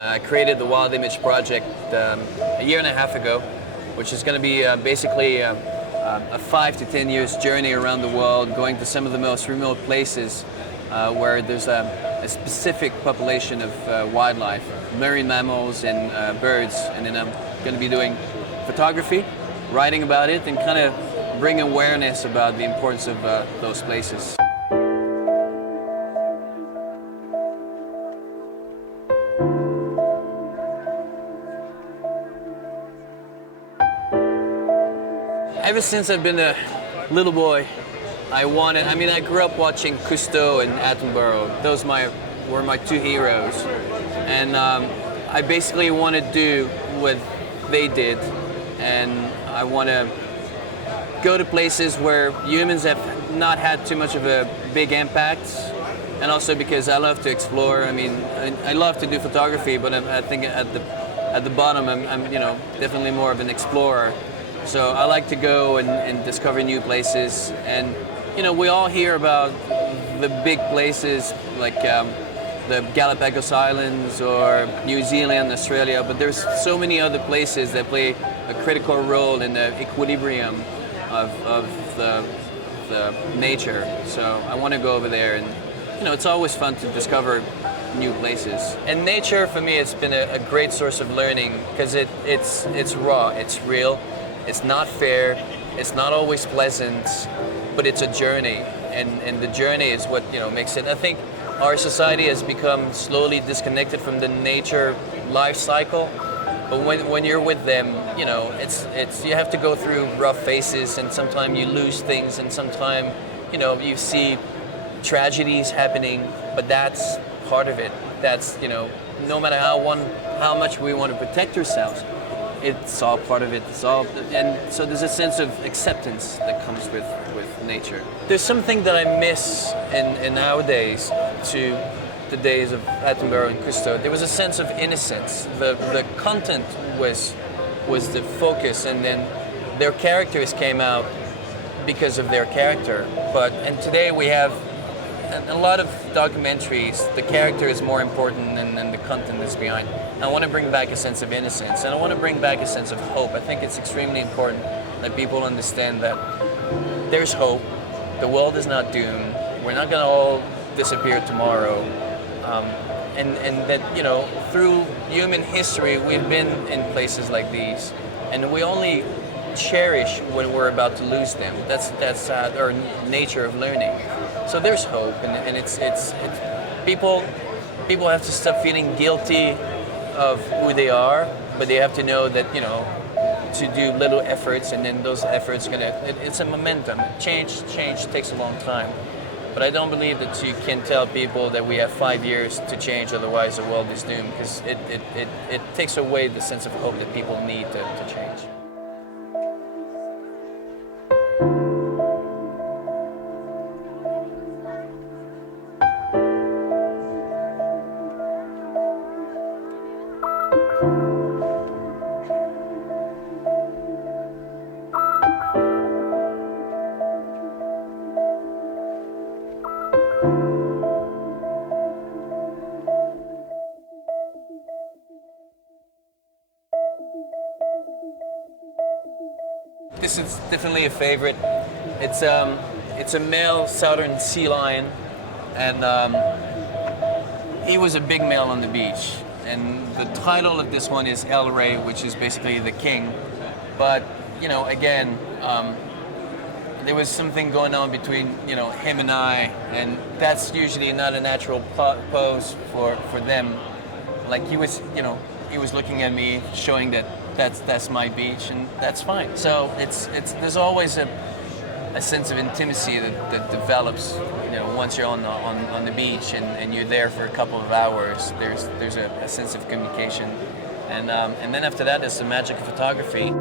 I created the Wild Image project a year and a half ago, which is going to be basically a 5 to 10 years journey around the world, going to some of the most remote places where there's a specific population of wildlife, marine mammals and birds, and then I'm going to be doing photography, writing about it, and kind of bring awareness about the importance of those places. Ever since I've been a little boy, I grew up watching Cousteau and Attenborough. Those were my two heroes. And I basically want to do what they did. And I want to go to places where humans have not had too much of a big impact. And also because I love to explore. I love to do photography, but I think at the bottom, I'm definitely more of an explorer. So I like to go and discover new places, and we all hear about the big places like the Galapagos Islands or New Zealand, Australia, but there's so many other places that play a critical role in the equilibrium of the nature. So I want to go over there, and it's always fun to discover new places. And nature for me has been a great source of learning because it's raw, it's real. It's not fair, it's not always pleasant, but it's a journey, and the journey is what makes it. I think our society has become slowly disconnected from the nature life cycle, but when you're with them, it's you have to go through rough phases, and sometimes you lose things, and sometimes you see tragedies happening, but that's part of it. That's no matter how much we want to protect ourselves, it's all part of it. And so there's a sense of acceptance that comes with nature. There's something that I miss in nowadays to the days of Attenborough and Cousteau. There was a sense of innocence. The content was the focus, and then their characters came out because of their character. And today we have a lot of documentaries. The character is more important than the content that's behind. I want to bring back a sense of innocence, and I want to bring back a sense of hope. I think it's extremely important that people understand that there's hope. The world is not doomed. We're not going to all disappear tomorrow. And that, through human history, we've been in places like these, and we only cherish when we're about to lose them. That's our nature of learning. So there's hope, and it's people have to stop feeling guilty of who they are, but they have to know that to do little efforts, and then those efforts it's a momentum. Change takes a long time, but I don't believe that you can tell people that we have 5 years to change, otherwise the world is doomed, because it takes away the sense of hope that people need to change. This is definitely a favorite. It's a male southern sea lion, and he was a big male on the beach. And the title of this one is El Rey, which is basically the king. But again, there was something going on between him and I, and that's usually not a natural pose for them. Like he was looking at me, showing that that's my beach, and that's fine. So there's always a sense of intimacy that develops once you're on the beach and you're there for a couple of hours. There's a sense of communication, and then after that, there's the magic of photography.